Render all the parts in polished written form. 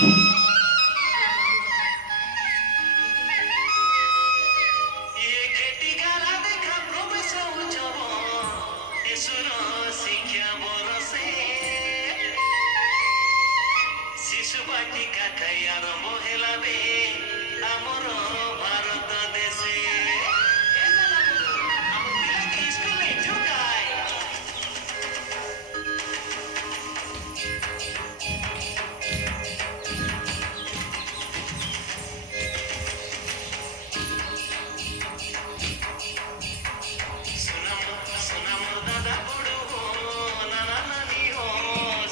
শিশু বাটিকা খাই আরম্ভ হেলাবে আমার ভারত দেশে আমার পিলাকে স্কুলে ঢুকায় সোনাম দাদা বড় হো নানা নানি হো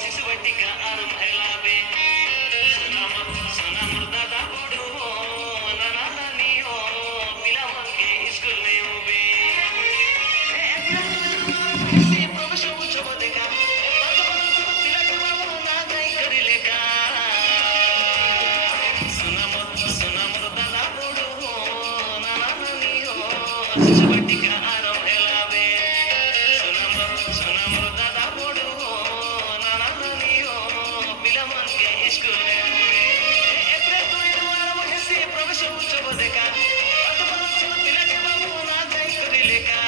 শিশু বাটিকা আরম্ভ হেলাবে সোনাম দাদা বড় হো নানা নানি হো পিলাকে স্কুলে উবে প্রবেশ উৎসব দেখা পিলাকে বাবু না যাই করি লেখা সোনাম দাদা বড় হো নানা নানি হো শিশু বাটিকা আরম্ভ হেলাবে সোনাম দাদা বড় হো নানা নানি হো পিলাকে স্কুলে প্রবেশ উৎসব দেখা পিলাকে বাবু না যাই করি লেখা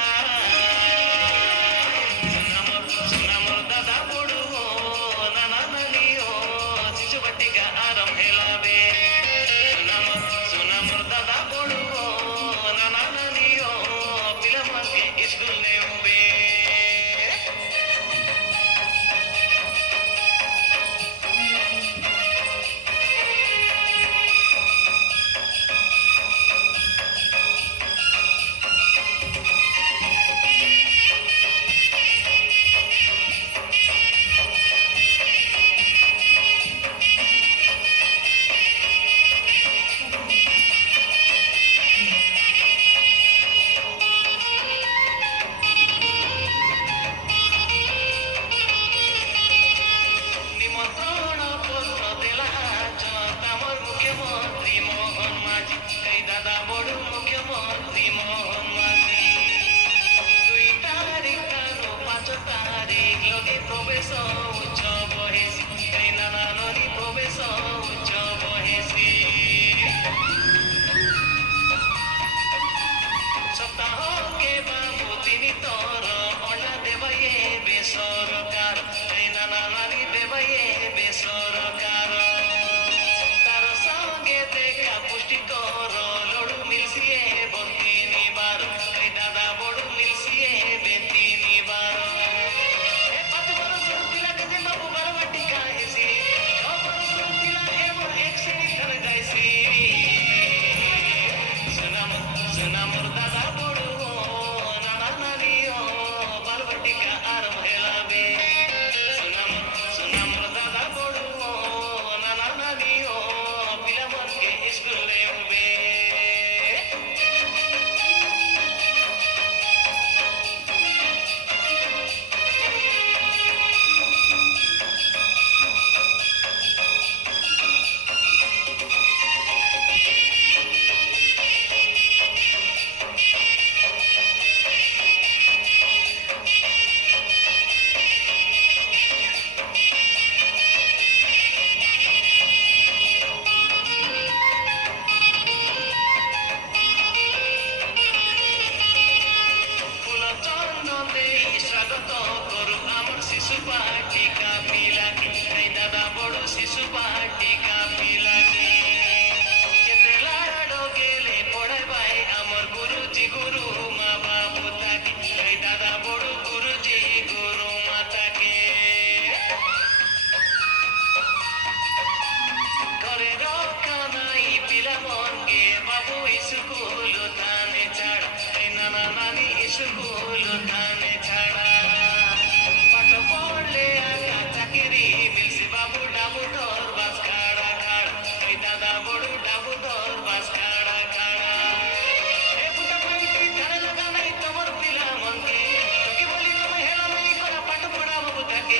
সোনাম দাদা বড় হো নানা নানি হো শিশু বাটিকা আরম্ভ হেলাবে সোনাম দাদা বড় হো নানা নানি হো পিলাকে স্কুল নেবে নিমন্ত্রণ পত্র দেলা আমার মুখ্যমন্ত্রী মোহন মাঝি এই দাদা বড় মুখ্যমন্ত্রী মোহন মাঝি 2 তারিখ কানো 5 তারিখ লগে প্রবেশ উৎসব হেসি এই নানা নদী প্রবেশ উৎসব হেসি সপ্তাহকে বাবু তিনি তোর অনা দেবাইয়ে বেসরকার এই নানা নানি দেবাইয়ে বেসরকার তার সঙ্গে দেখা পুষ্টিকর লড়ু মিলসিয়ে বতিনিবার এই দাদা বড় মিলসিয়ে বেতিনিবার 5 বরস পিলাকে যে বাবু 12 বাটিকা হেসি 6 বরস পিলা এবার এক শ্রেণী ধরে যাইছি সোনাম দাদা বড় হো নানা নানি হো 12 বাটিকা আরম্ভ হেলাবে সোনাম দাদা বড় হো নানা নানি হো পিলাকে স্কুলে উবে ফুল চন্দন দেই স্বাগত করু আমার শিশু বাটিকা পিলাকে এই দাদা বড় শিশু বাটিকা পিলাকে কেতে লাড় গেলে পড়াইবাই আমার গুরুজি গুরু মা বাবু তাকে এই দাদা বড় গুরুজি গুরু মাতাকে ঘরে রক্ষা নাই পিলা মনকে বাবু স্কুল থানে ছাড়া এই নানা নানি স্কুল থানে ছাড়া পাঠ পড়লে আঁকা চাকরি মিলছি বাবু ডাবু ধর বাস খাড়া খাড়া এই দাদা বড় ডাবু ধর বাস খাড়া খাড়া এ ফুটা পাইছি ধারে লাগা নাই তোমার পিলা মনকে তোকে বলি তুমি হেলা নাই করা পাঠ পড়া বাবু থাকে